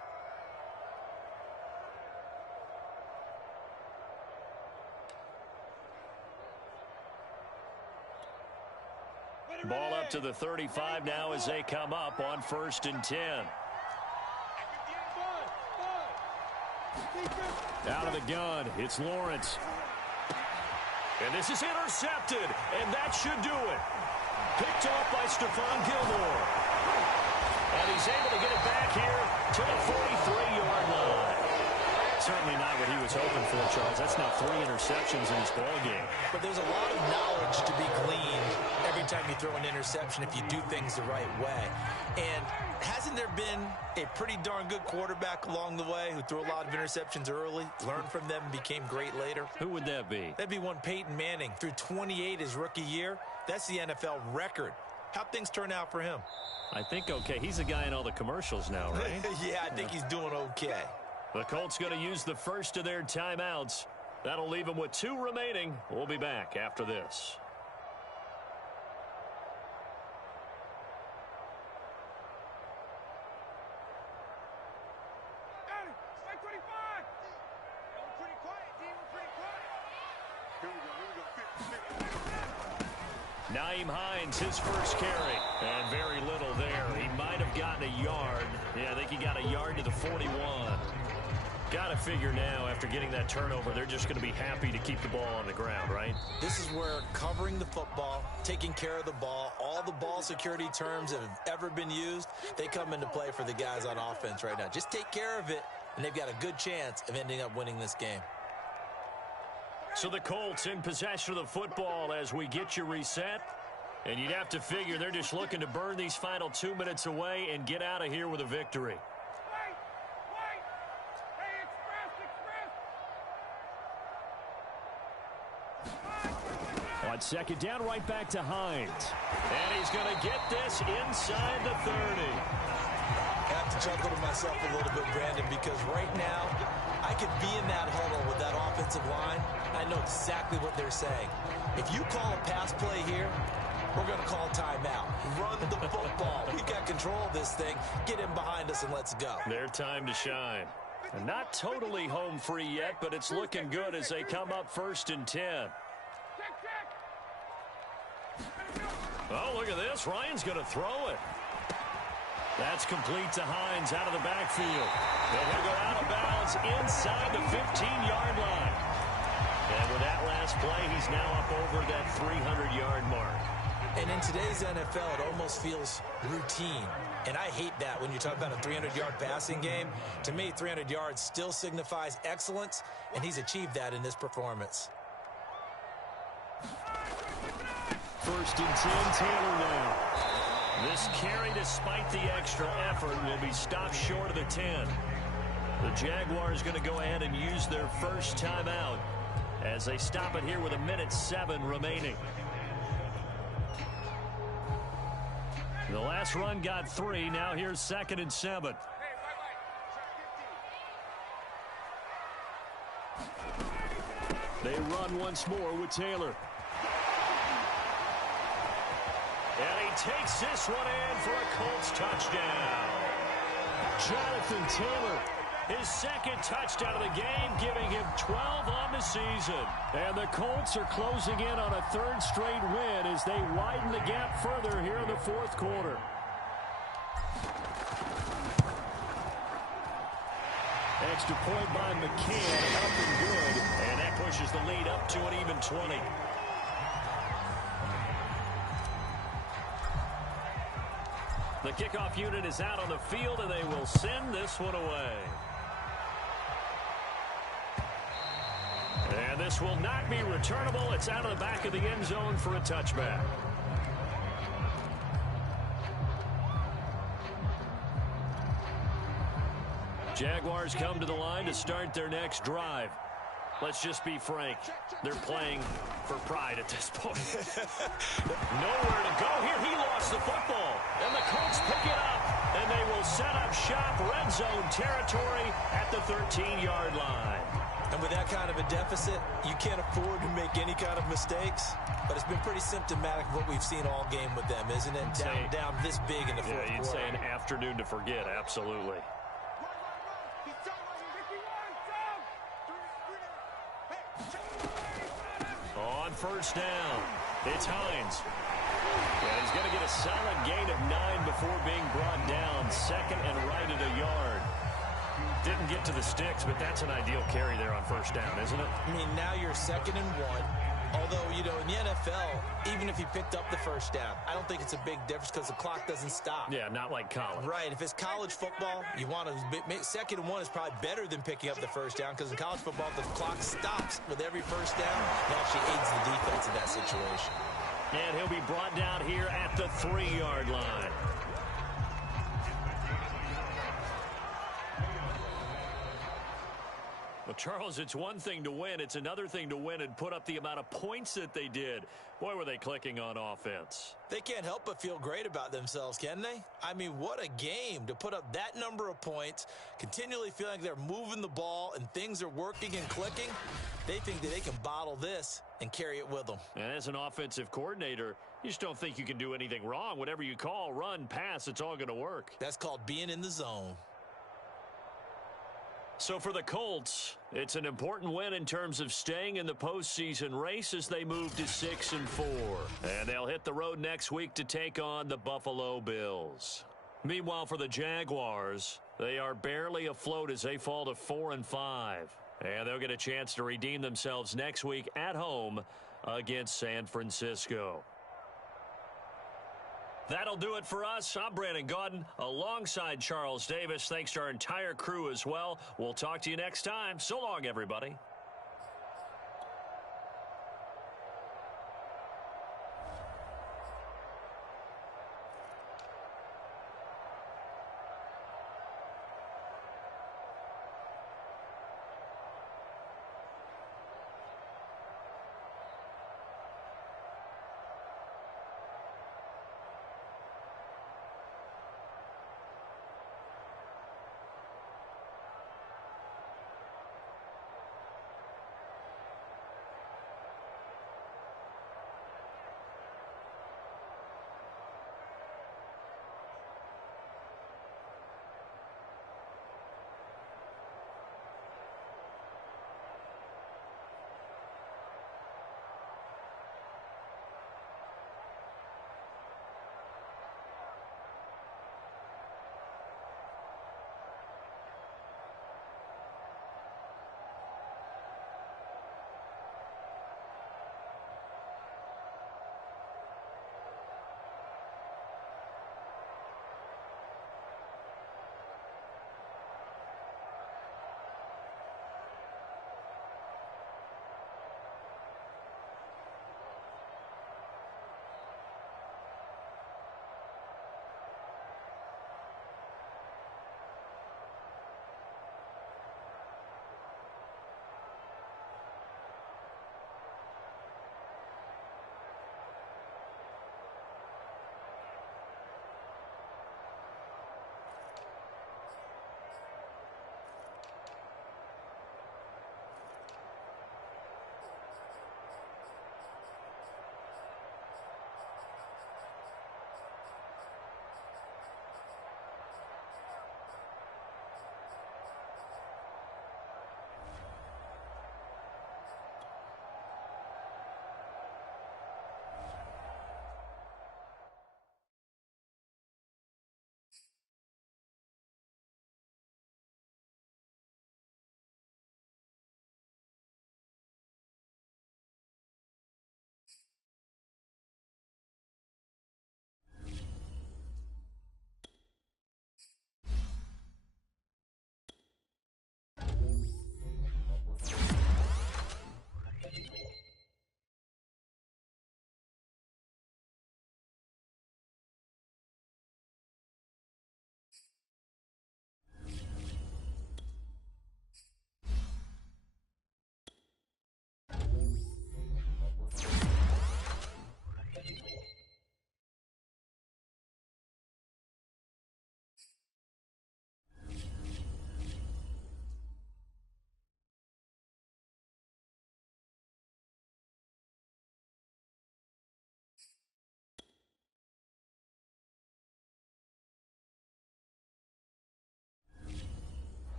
Ball up to the 35 now as they come up on 1st and 10. Out of the gun, it's Lawrence. And this is intercepted, and that should do it. Picked off by Stephon Gilmore. And he's able to get it back here to the 43-yard line. Certainly not what he was hoping for, Charles. That's now 3 interceptions in this ball game. But there's a lot of knowledge to be gleaned every time you throw an interception if you do things the right way. And hasn't there been a pretty darn good quarterback along the way who threw a lot of interceptions early, learned from them, and became great later? Who would that be? That'd be one Peyton Manning. Threw 28 his rookie year. That's the NFL record. How'd things turn out for him? I think okay. He's the guy in all the commercials now, right? Yeah, I think he's doing okay. The Colts going to use the first of their timeouts. That'll leave them with 2 remaining. We'll be back after this. Nyheim Hines, his first carry, and very little there. He might have gotten a yard. Yeah, I think he got a yard to the 41. Got to figure now, after getting that turnover, they're just going to be happy to keep the ball on the ground, right? This is where covering the football, taking care of the ball, all the ball security terms that have ever been used, they come into play for the guys on offense right now. Just take care of it, and they've got a good chance of ending up winning this game. So the Colts in possession of the football as we get you reset. And you'd have to figure they're just looking to burn these final 2 minutes away and get out of here with a victory. On 2nd down, right back to Hines. And he's going to get this inside the 30. I have to chuckle to myself a little bit, Brandon, because right now I could be in that huddle with that offensive line. I know exactly what they're saying. If you call a pass play here, we're going to call timeout. Run the football. We've got control of this thing. Get him behind us and let's go. Their time to shine. And not totally home free yet, but it's looking good as they come up 1st and 10. Oh, look at this. Ryan's going to throw it. That's complete to Hines out of the backfield. And he'll go out of bounds inside the 15-yard line. And with that last play, he's now up over that 300-yard mark. And in today's NFL, it almost feels routine. And I hate that when you talk about a 300-yard passing game. To me, 300 yards still signifies excellence, and he's achieved that in this performance. 1st and 10, Taylor now. This carry, despite the extra effort, will be stopped short of the 10. The Jaguars going to go ahead and use their first timeout as they stop it here with 1:07 remaining. The last run got 3. Now here's 2nd and 7. They run once more with Taylor. And he takes this one in for a Colts touchdown. Jonathan Taylor, his 2nd touchdown of the game, giving him 12 on the season. And the Colts are closing in on a 3rd straight win as they widen the gap further here in the 4th quarter. Extra point by McCann, up and good. And that pushes the lead up to an even 20. The kickoff unit is out on the field, and they will send this one away. And this will not be returnable. It's out of the back of the end zone for a touchback. Jaguars come to the line to start their next drive. Let's just be frank. They're playing for pride at this point. Nowhere to go here. He lost the football. And the Colts pick it up. And they will set up shop, red zone territory at the 13-yard line. And with that kind of a deficit, you can't afford to make any kind of mistakes. But it's been pretty symptomatic of what we've seen all game with them, isn't it? Down this big in the fourth quarter. Yeah, you'd say an afternoon to forget. Absolutely. On 1st down, it's Hines. And he's going to get a solid gain of 9 before being brought down. 2nd and right at a yard. Didn't get to the sticks, but that's an ideal carry there on 1st down, isn't it? I mean, now you're 2nd and 1. Although, you know, in the NFL, even if he picked up the 1st down, I don't think it's a big difference because the clock doesn't stop. Yeah, not like college. Right. If it's college football, you want to 2nd and 1 is probably better than picking up the 1st down because in college football, the clock stops with every 1st down. It actually aids the defense in that situation. And he'll be brought down here at the 3-yard line. Well, Charles, it's one thing to win. It's another thing to win and put up the amount of points that they did. Boy, were they clicking on offense. They can't help but feel great about themselves, can they? I mean, what a game to put up that number of points, continually feeling like they're moving the ball and things are working and clicking. They think that they can bottle this and carry it with them. And as an offensive coordinator, you just don't think you can do anything wrong. Whatever you call, run, pass, it's all going to work. That's called being in the zone. So for the Colts, it's an important win in terms of staying in the postseason race as they move to 6-4. And they'll hit the road next week to take on the Buffalo Bills. Meanwhile, for the Jaguars, they are barely afloat as they fall to 4-5. And they'll get a chance to redeem themselves next week at home against San Francisco. That'll do it for us. I'm Brandon Gaudin alongside Charles Davis. Thanks to our entire crew as well. We'll talk to you next time. So long, everybody.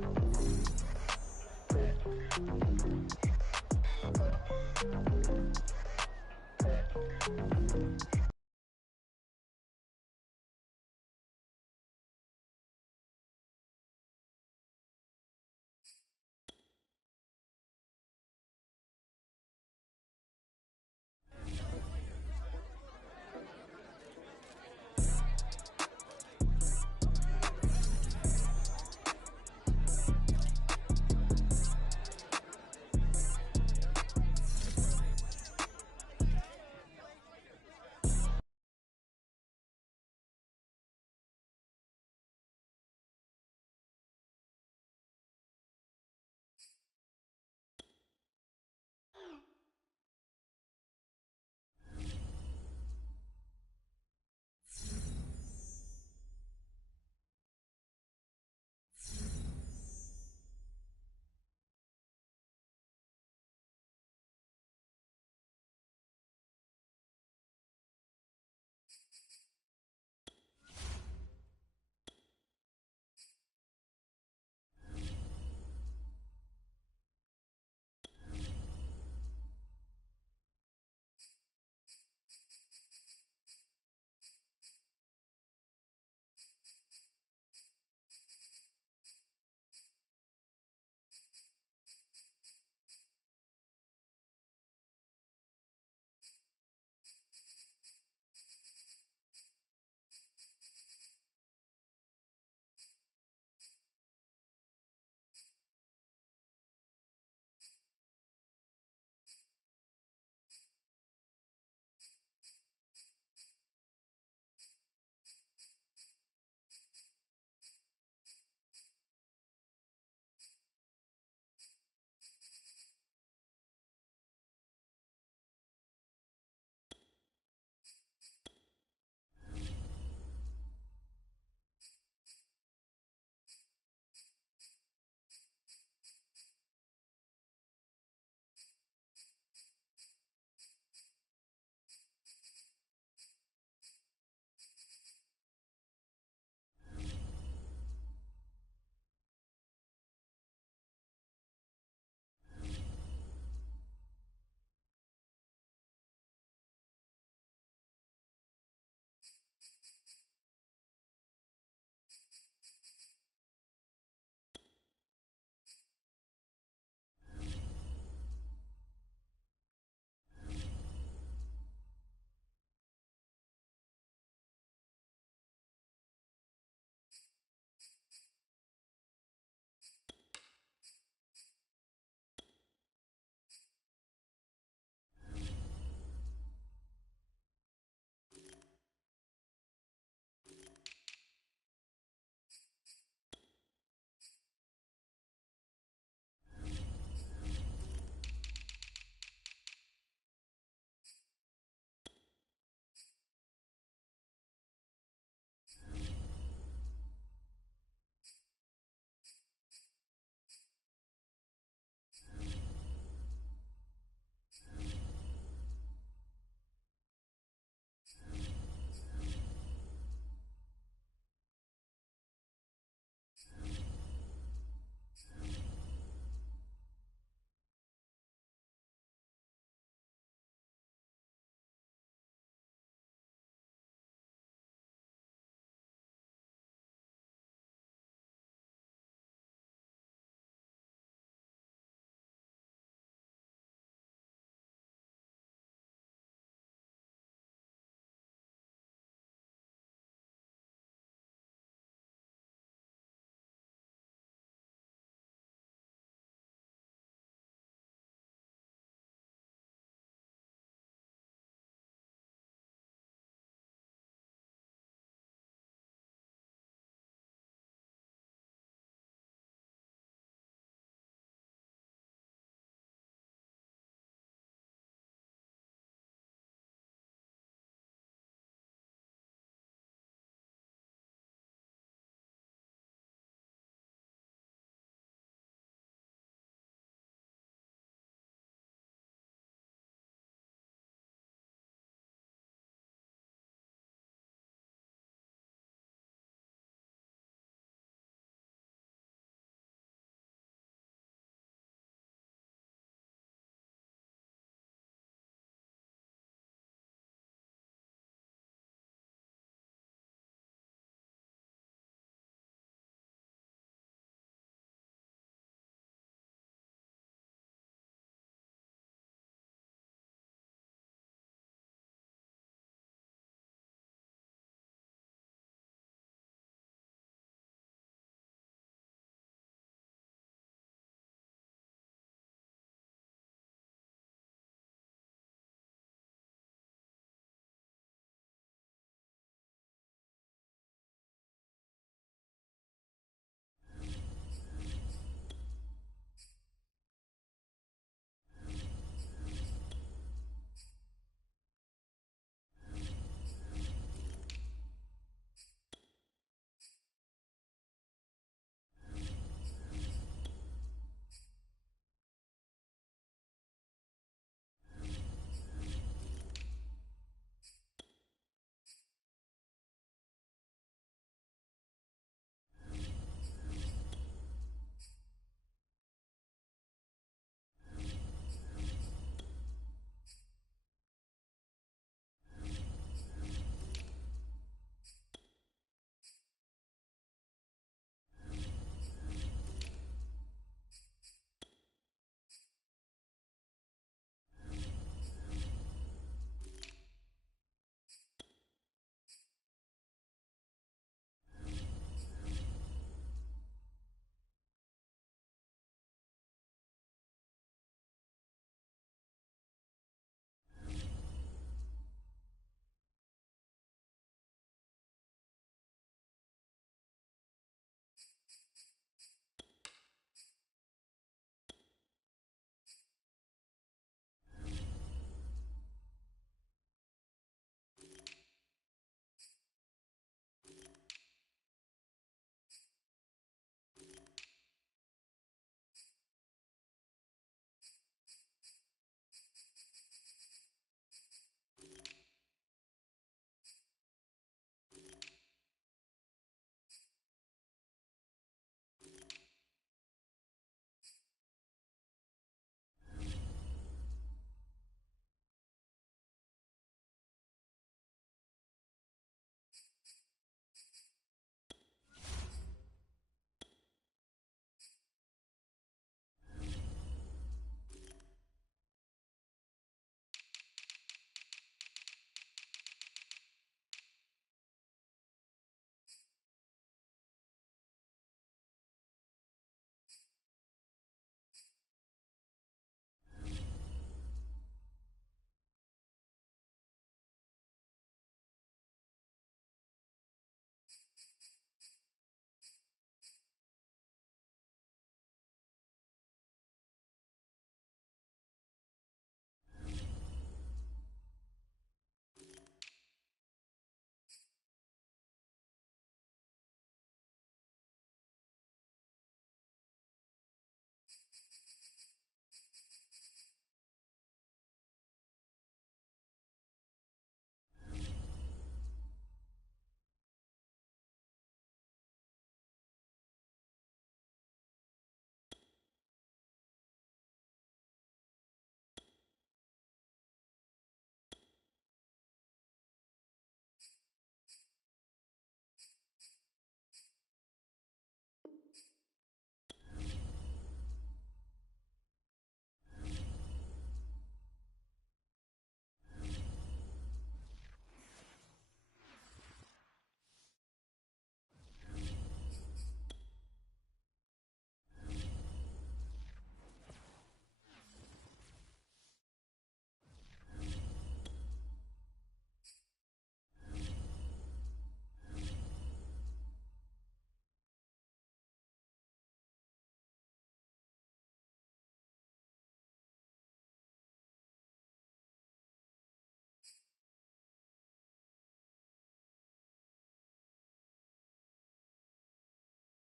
Bye.